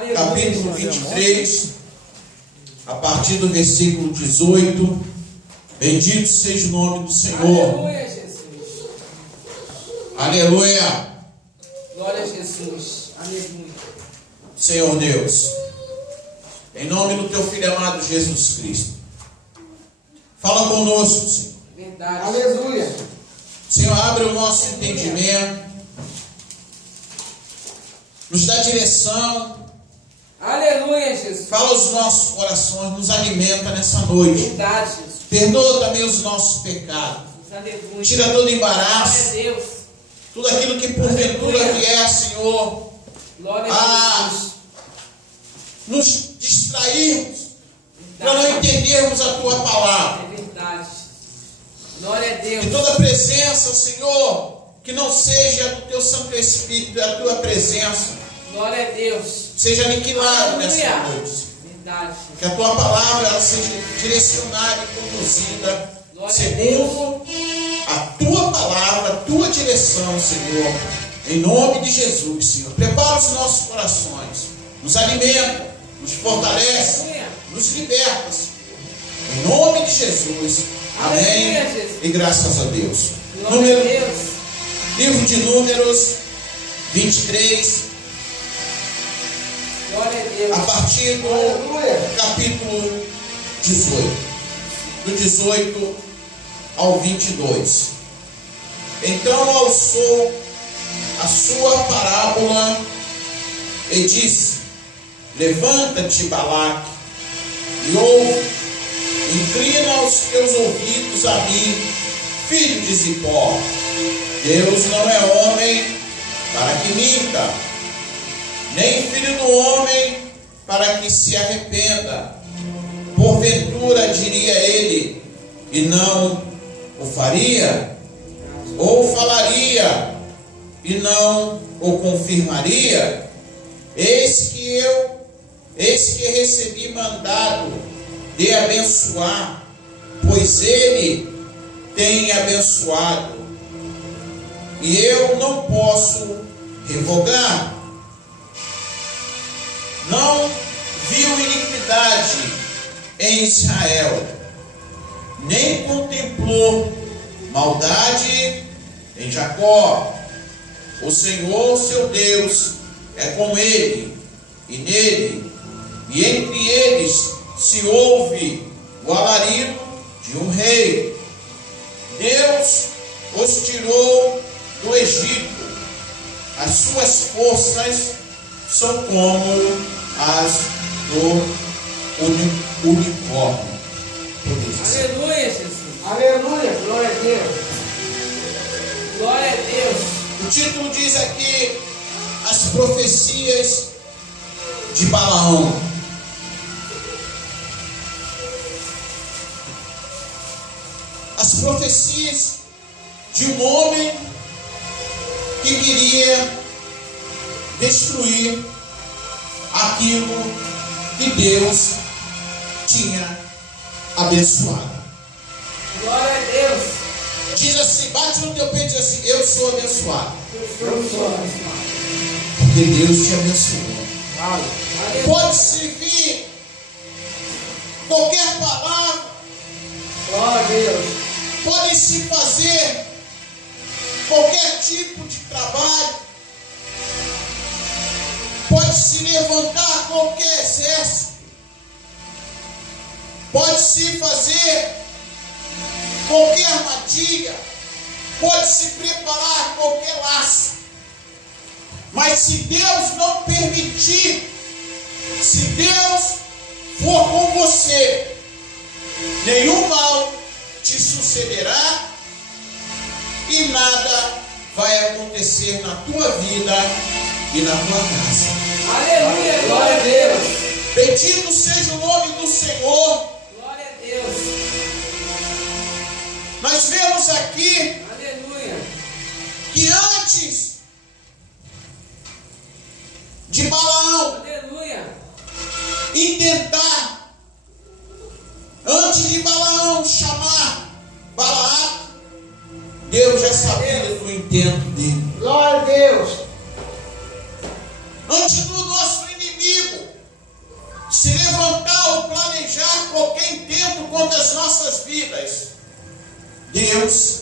capítulo 23, a partir do versículo 18. Bendito seja o nome do Senhor. Aleluia, Jesus. Aleluia. Glória a Jesus. Aleluia. Senhor Deus, em nome do teu Filho amado Jesus Cristo, fala conosco, Senhor. Verdade. Aleluia. Senhor, abre o nosso entendimento, nos dá direção, Aleluia, Jesus. fala aos nossos corações, nos alimenta nessa noite. Verdade, Jesus. Perdoa também os nossos pecados, Aleluia. tira todo Glória a embaraço, Deus. tudo aquilo que porventura Aleluia. vier, Senhor, Glória a Jesus. nos distrairmos, para não entendermos a tua palavra. É verdade. Glória a Deus. E toda presença, Senhor, que não seja do teu Santo Espírito, da tua presença, Glória a Deus. seja aniquilado nessa Aleluia. noite. Verdade. Que a tua palavra ela seja direcionada e conduzida Glória a segundo a tua palavra, a tua direção, Senhor. Em nome de Jesus, Senhor. Prepara os nossos corações, nos alimenta, nos fortalece, Aleluia. nos liberta, Senhor. Em nome de Jesus. Amém. Aleluia, Jesus. E graças a Deus. Glória a Deus. Livro de Números 23, Glória a Deus. a partir do Aleluia. capítulo 18. Do 18 ao 22. Então alçou a sua parábola e disse: levanta-te, Balaque, e ouve, inclina os teus ouvidos a mim, filho de Zippor. Deus não é homem para que minta, nem filho do homem para que se arrependa. Porventura diria ele, e não o faria? Ou falaria, e não o confirmaria? Eis que recebi mandado de abençoar, pois ele tem abençoado, e eu não posso revogar. Não viu iniquidade em Israel, nem contemplou maldade em Jacó. O Senhor seu Deus é com ele, e nele, e entre eles se ouve o alarido de um rei. Deus os tirou do Egito, as suas forças são como as do unicórnio. Aleluia, Jesus. Aleluia. Glória a Deus. Glória a Deus. O título diz aqui: as profecias de Balaão. As profecias de um homem que queria destruir aquilo que Deus tinha abençoado. Glória a Deus. Diz assim, bate no teu peito e diz assim: eu sou abençoado, Eu sou abençoado. porque Deus te abençoou. Aleluia. Pode servir qualquer palavra, Glória a Deus. podem se fazer qualquer tipo de trabalho, pode se levantar qualquer exército, pode se fazer qualquer armadilha, pode se preparar qualquer laço, mas se Deus não permitir, se Deus for com você, nenhum mal te sucederá e nada vai acontecer na tua vida e na tua casa. Aleluia. Glória a Deus. Bendito seja o nome do Senhor. Glória a Deus. Nós vemos aqui Aleluia. que antes de Balaão Aleluia. intentar, antes de Balaão chamar Balaque, Deus já sabia do intento dele. Glória a Deus. Antes do nosso inimigo vidas, Deus,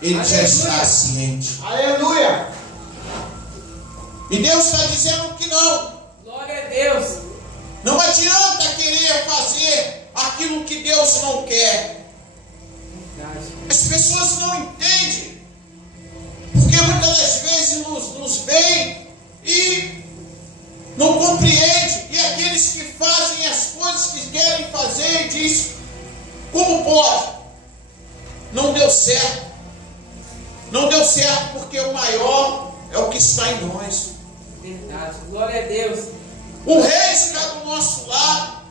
Ele já está ciente. Aleluia. E Deus está dizendo que não. Glória a Deus. Não adianta querer fazer aquilo que Deus não quer. As pessoas não entendem. Porque muitas das vezes nos veem e não compreendem. E aqueles que fazem as coisas que querem fazer diz: como pode? Não deu certo. Não deu certo porque o maior é o que está em nós. Verdade. Glória a Deus. O Rei está do nosso lado.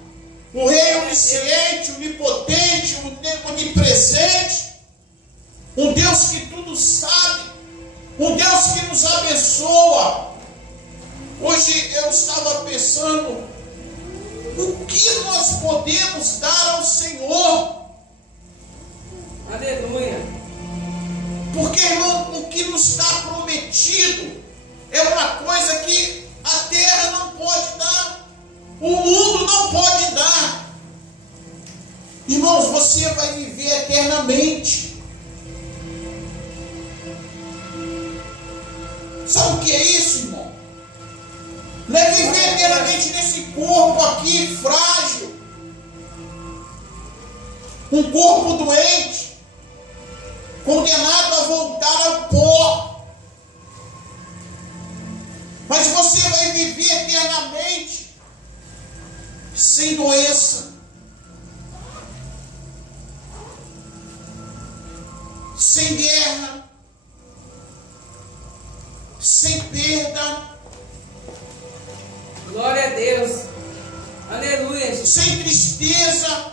O Rei onisciente, onipotente, onipresente. Um Deus que tudo sabe. Um Deus que nos abençoa. Hoje eu estava pensando: o que nós podemos dar ao Senhor? Aleluia. Porque, irmão, o que nos está prometido é uma coisa que a terra não pode dar, o mundo não pode dar. Irmãos, você vai viver eternamente. Sabe o que é isso, irmão? Não é viver eternamente nesse corpo aqui frágil, um corpo doente, condenado a voltar ao pó. Mas você vai viver eternamente sem doença, sem guerra, sem perda, Glória a Deus. Aleluia. Jesus. sem tristeza.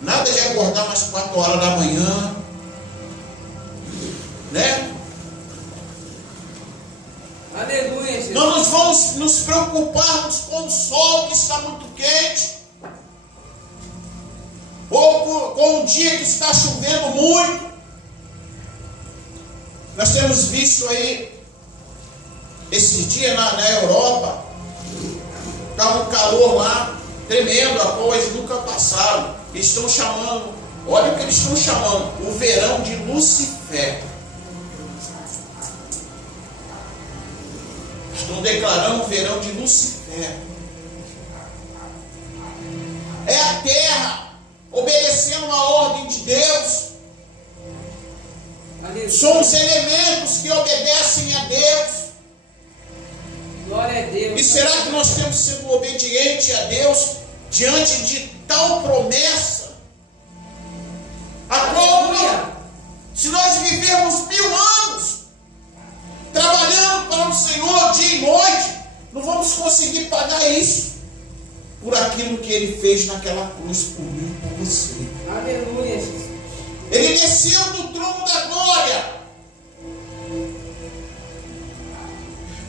Nada de acordar mais 4 horas da manhã, né? Aleluia, Jesus. Não nos vamos nos preocuparmos com o sol que está muito quente, ou com o dia que está chovendo muito. Nós temos visto aí, esses dias na Europa, está um calor lá, tremendo, a qual eles nunca passaram. Eles estão chamando, olha o que eles estão chamando, o verão de Lucifer. Estão declarando o verão de Lucifer. É a terra obedecendo a ordem de Deus. Aleluia. Somos elementos que obedecem a Deus. Glória a Deus. E será que nós temos sido obedientes a Deus diante de tal promessa? A qual, Aleluia. se nós vivermos 1000 anos trabalhando para o Senhor dia e noite, não vamos conseguir pagar isso por aquilo que Ele fez naquela cruz por mim e por você. Aleluia, Jesus. Ele desceu do trono da glória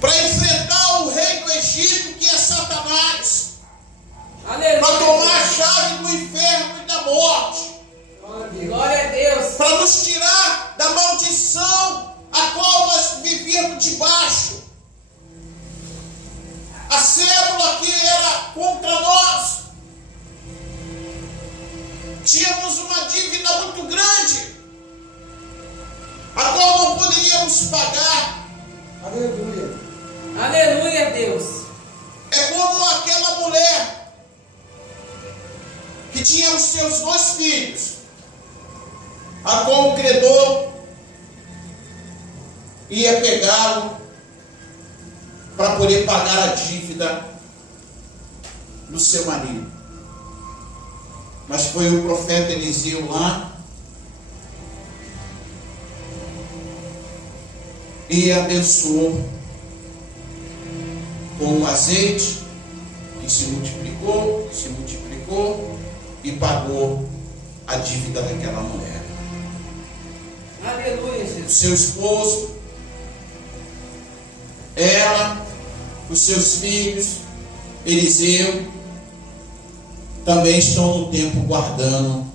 para enfrentar o rei do Egito, que é Satanás, Aleluia. para tomar a chave do inferno e da morte, Glória a Deus. para nos tirar da maldição a qual nós vivíamos debaixo. A cédula que era contra nós. Tínhamos uma dívida muito grande, a qual não poderíamos pagar. Aleluia. Aleluia, Deus. É como aquela mulher que tinha os seus 2 filhos, a qual o credor ia pegá-lo para poder pagar a dívida do seu marido. Mas foi o profeta Eliseu lá e abençoou com o azeite que se multiplicou e pagou a dívida daquela mulher. Aleluia, O Jesus. seu esposo, ela, os seus filhos, Eliseu, também estão no tempo guardando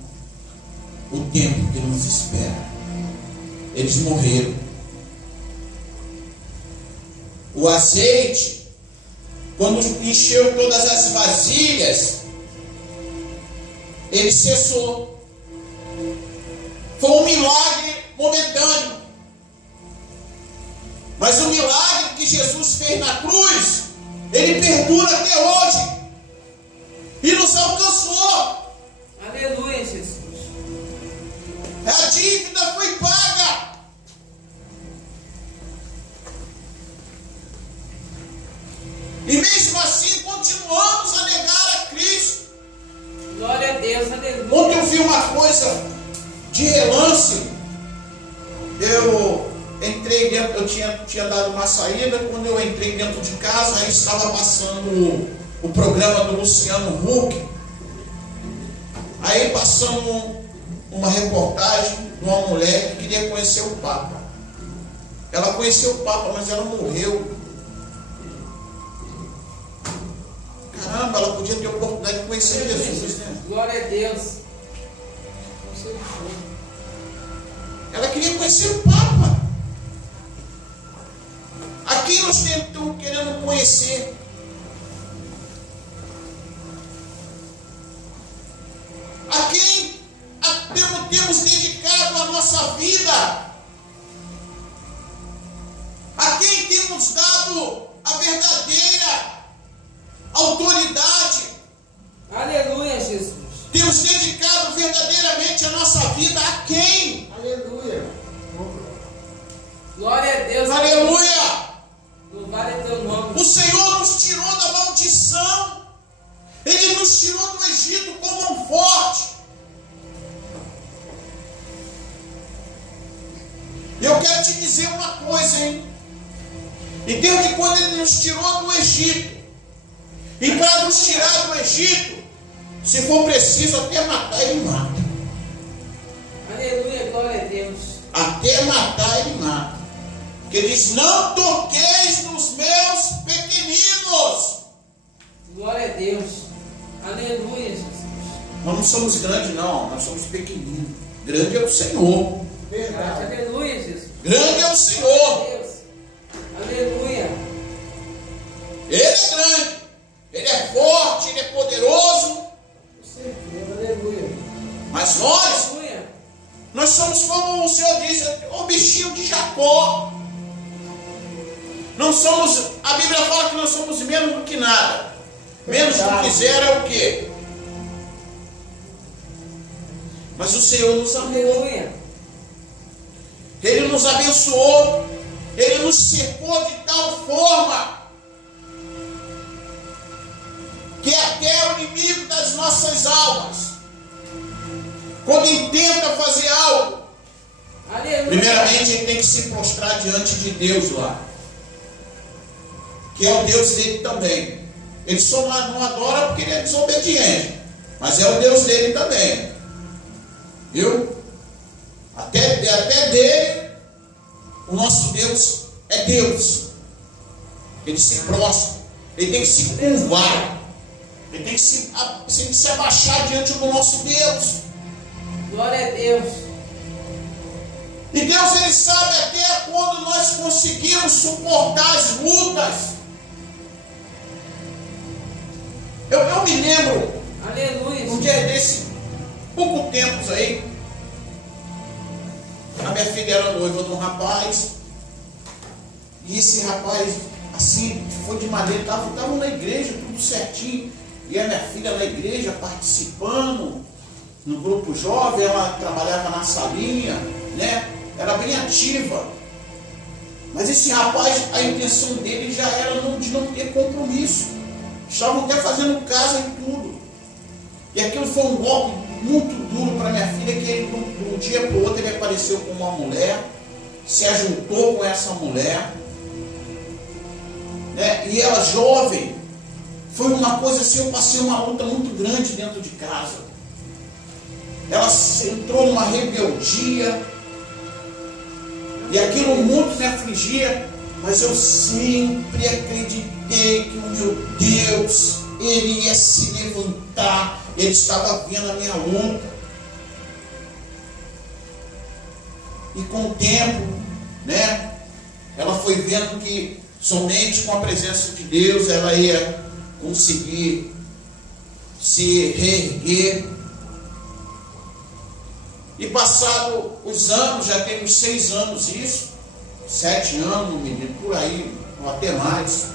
o tempo que nos espera. Eles morreram. O azeite, quando encheu todas as vasilhas, ele cessou. Foi um milagre momentâneo. Mas o milagre que Jesus fez na cruz, ele perdura até hoje. E nos alcançou. Aleluia, Jesus. A dívida foi paga. E mesmo assim continuamos a negar a Cristo. Glória a Deus, aleluia. Ontem eu vi uma coisa de relance. Eu entrei dentro, eu tinha dado uma saída. Quando eu entrei dentro de casa, aí estava passando o programa do Luciano Huck. Aí passamos uma reportagem de uma mulher que queria conhecer o Papa. Ela conheceu o Papa, mas ela morreu. Caramba, ela podia ter a oportunidade de conhecer Jesus, né? Glória a Deus. Ela queria conhecer o Papa. A quem nós estamos querendo conhecer? A quem temos dedicado a nossa vida? A quem temos dado a verdadeira autoridade? Aleluia, Jesus. Temos dedicado verdadeiramente a nossa vida a quem? Aleluia. Glória a Deus. Aleluia! Louvado é teu nome. O Senhor nos tirou da maldição. Ele nos tirou do Egito com mão forte. Eu quero te dizer uma coisa, hein? E Deus, que quando Ele nos tirou do Egito, e para nos tirar do Egito, se for preciso até matar, Ele mata. Aleluia, glória a Deus. Até matar, Ele mata. Porque Ele diz: não toqueis nos meus pequeninos. Glória a Deus. Aleluia, Jesus. Nós não somos grandes, não. Nós somos pequeninos. Grande é o Senhor. Verdade. Aleluia, Jesus. Grande é o Senhor. Deus. Aleluia. Ele é grande. Ele é forte. Ele é poderoso. Com certeza. Aleluia. Mas nós somos como o Senhor diz, o bichinho de Jacó. Não somos, a Bíblia fala que nós somos menos do que nada. Menos do que zero é o quê? Mas o Senhor nos amou. Aleluia. Ele nos abençoou. Ele nos cercou de tal forma que até o inimigo das nossas almas, quando ele tenta fazer algo, Aleluia. primeiramente ele tem que se prostrar diante de Deus lá, que é o Deus dele também. Ele só não adora porque ele é desobediente, mas é o Deus dele também, viu? Até dele, o nosso Deus é Deus. Ele se prostra, ele tem que se curvar, ele tem que se abaixar diante do nosso Deus. Glória a Deus. E Deus, Ele sabe até quando nós conseguimos suportar as lutas. Eu me lembro, Aleluia. um dia desse, pouco tempos aí, a minha filha era noiva de um rapaz, e esse rapaz, assim, foi de maneira, estava na igreja, tudo certinho, e a minha filha na igreja participando, no grupo jovem, ela trabalhava na salinha, né? Era bem ativa. Mas esse rapaz, a intenção dele já era de não ter compromisso. Estavam até fazendo casa e tudo. E aquilo foi um golpe muito duro para minha filha, que ele, de um dia para o outro, ele apareceu com uma mulher, se ajuntou com essa mulher, né? E ela jovem, foi uma coisa assim, eu passei uma luta muito grande dentro de casa. Ela entrou numa rebeldia, e aquilo muito me afligia, mas eu sempre acreditei que o meu Deus, Ele ia se levantar, Ele estava vendo a minha luta. E com o tempo, né, ela foi vendo que somente com a presença de Deus ela ia conseguir se reerguer. E passado os anos, já temos 6 anos isso, 7 anos, menino, por aí, ou até mais,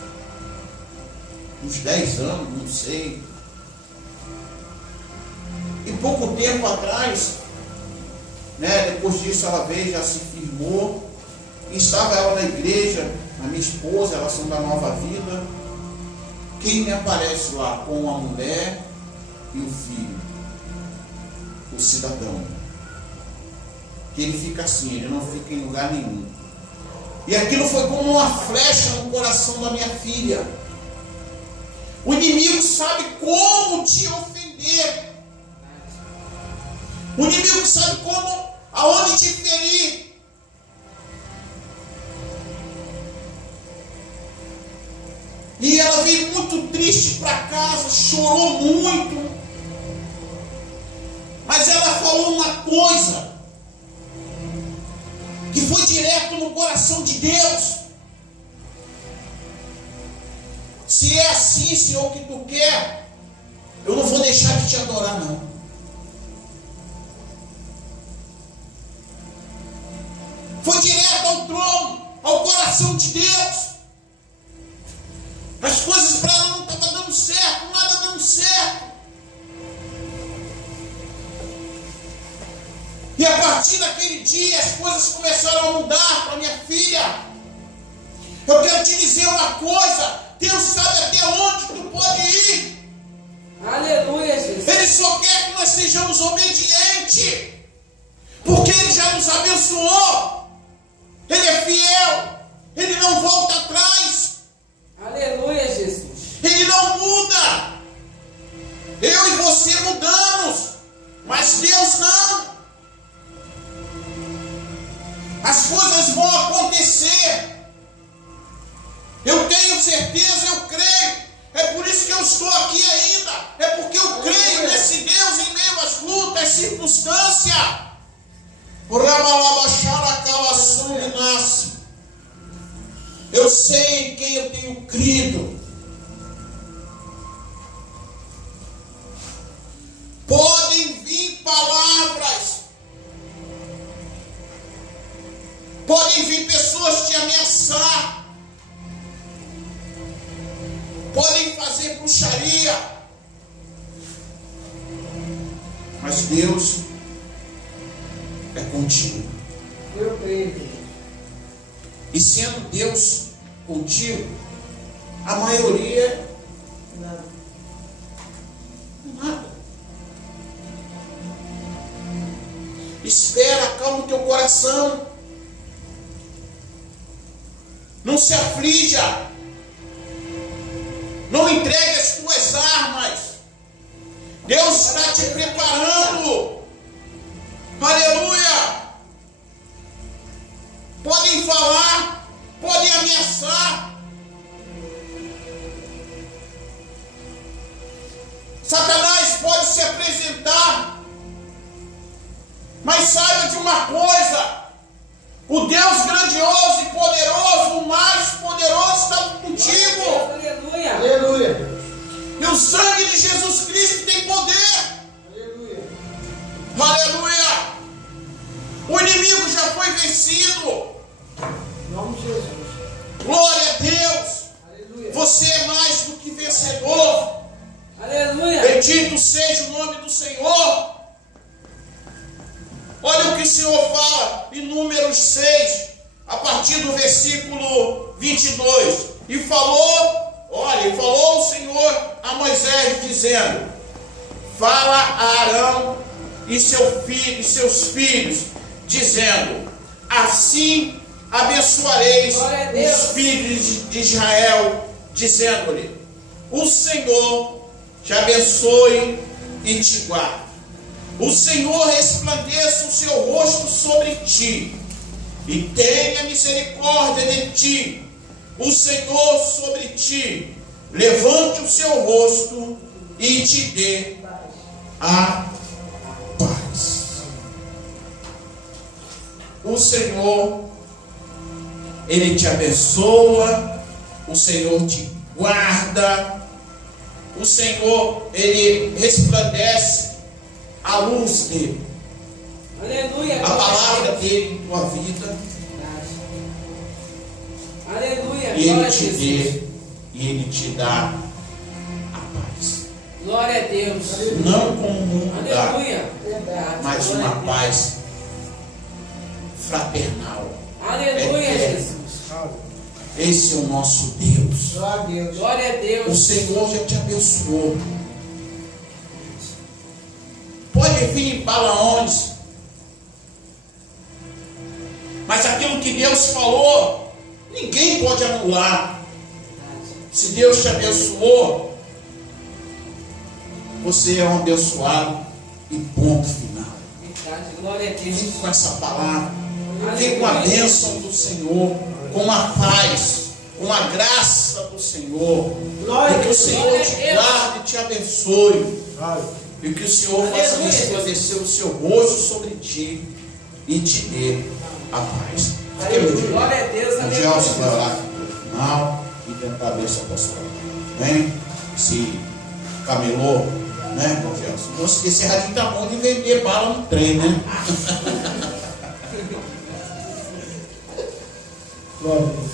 uns 10 anos, não sei. E pouco tempo atrás, né, depois disso ela veio, já se firmou, e estava ela na igreja, a minha esposa, elas são da Nova Vida. Quem me aparece lá com a mulher e o filho? O cidadão. Que ele fica assim, ele não fica em lugar nenhum. E aquilo foi como uma flecha no coração da minha filha. O inimigo sabe como te ofender. O inimigo sabe como, aonde te ferir. E ela veio muito triste para casa, chorou muito. Mas ela falou uma coisa que foi direto no coração de Deus. Se é assim, Senhor, o que tu quer, eu não vou deixar de te adorar, não. Foi direto ao trono, ao coração de Deus. As coisas para ela não estavam dando certo, nada dando certo. E a partir daquele dia as coisas começaram a mudar para minha filha. Eu quero te dizer uma coisa: Deus sabe até onde tu pode ir. Aleluia, Jesus. Ele só quer que nós sejamos obedientes, porque Ele já nos abençoou. Ele é fiel, Ele não volta atrás. Aleluia, Jesus. Ele não muda. Eu e você mudamos, mas Deus não. As coisas vão acontecer. Eu tenho certeza, eu creio. É por isso que eu estou aqui ainda. É porque eu creio nesse Deus em meio às lutas, circunstâncias. Eu sei em quem eu tenho crido. Podem vir palavras, podem vir pessoas te ameaçar, podem fazer bruxaria, mas Deus é contigo. Eu creio. E sendo Deus contigo, a maioria Nada. nada. Espera, acalma o teu coração. Não se aflija. Não entregue as tuas armas. Deus está te preparando. Aleluia. Podem falar, podem ameaçar. Satanás pode se apresentar. Mas saiba de uma coisa: o Deus grandioso e poderoso, o mais poderoso, está contigo. Aleluia. Aleluia. E o sangue de Jesus Cristo tem poder. Aleluia. Aleluia. O inimigo já foi vencido. Em nome de Jesus. Glória a Deus. Aleluia. Você é mais do que vencedor. Aleluia. Bendito seja o nome do Senhor. Olha o que o Senhor fala em Números 6, a partir do versículo 22. E falou o Senhor a Moisés, dizendo: fala a Arão e seus filhos, dizendo: assim abençoareis os filhos de Israel, dizendo-lhe: o Senhor te abençoe e te guarde. O Senhor resplandeça o seu rosto sobre ti e tenha misericórdia de ti. O Senhor sobre ti levante o seu rosto e te dê a paz. O Senhor, Ele te abençoa. O Senhor te guarda. O Senhor, Ele resplandece a luz dele Aleluia. A palavra dele em tua vida. Aleluia. E Glória ele a te Jesus. dê, e ele te dá a paz. Glória a Deus. Não como o mundo dá, Aleluia. mas Glória a uma Deus. paz fraternal. Aleluia, eterna. Jesus. Esse é o nosso Deus. Glória a Deus. Glória a O Deus. Senhor já te abençoou. Pode vir em Balaões, mas aquilo que Deus falou, ninguém pode anular. Se Deus te abençoou, você é um abençoado e ponto final. Verdade. Glória a Deus. Fique com essa palavra, fique com a bênção do Senhor, com a paz, com a graça do Senhor. Glória a E que o Deus. Senhor te guarde e te abençoe. Glória. E que o Senhor faça Aleluia. resplandecer o seu rosto sobre ti e te dê a paz. Aleluia. Glória a Deus. O Gelson vai orar aqui no final e tentar a bênção apostólica. Vem? Se camelou, né, irmão Gelson? Não esqueça, esse radinho tá bom de vender bala no trem, né? Glória a Deus.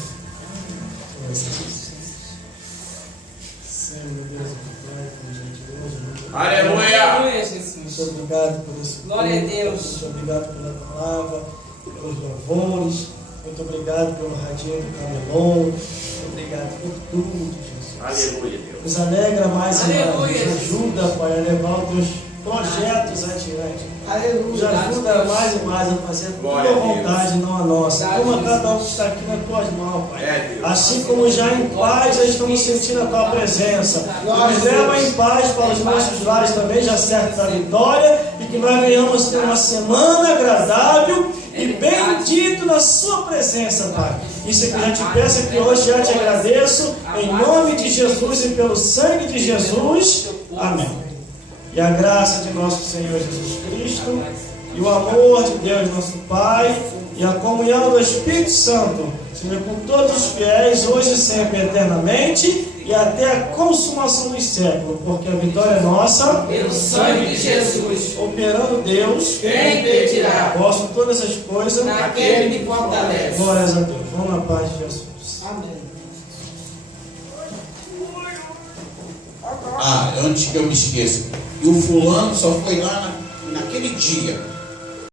Senhor, meu Deus, Pai, por gentileza, muito Aleluia! Aleluia, Jesus. Muito obrigado por esse Glória a culto, Deus. Muito obrigado pela palavra, pelos louvores. Muito obrigado pelo radinho do Camelon. Muito obrigado por tudo, Jesus. Aleluia, Deus. Nos alegra mais e mais. Aleluia, Nos ajuda, Pai, a levar os teus projetos adiante. Nos Aleluia. ajuda mais e mais a fazer a Glória tua a Deus. vontade, não a nossa. Verdade, Toma cada um Jesus. que está aqui nas tuas mãos, Pai. É, Deus. Assim como já em paz já estamos sentindo a tua presença. Nos leva em paz para os nossos lares também, já certo da vitória. E que nós venhamos ter uma semana agradável e bendito na sua presença, Pai. Isso é que eu já te peço, que hoje já te agradeço. Em nome de Jesus e pelo sangue de Jesus. Amém. E a graça de nosso Senhor Jesus Cristo, e o amor de Deus nosso Pai, e a comunhão do Espírito Santo, seja com todos os fiéis, hoje e sempre, eternamente, e até a consumação dos séculos, porque a vitória é nossa, Pelo sangue de Jesus. operando Deus, Quem impedirá? posso todas as coisas, Naquele que fortalece. glórias a Deus. Vamos na paz de Jesus. Amém. Ah, antes que eu me esqueça. E o fulano só foi lá naquele dia.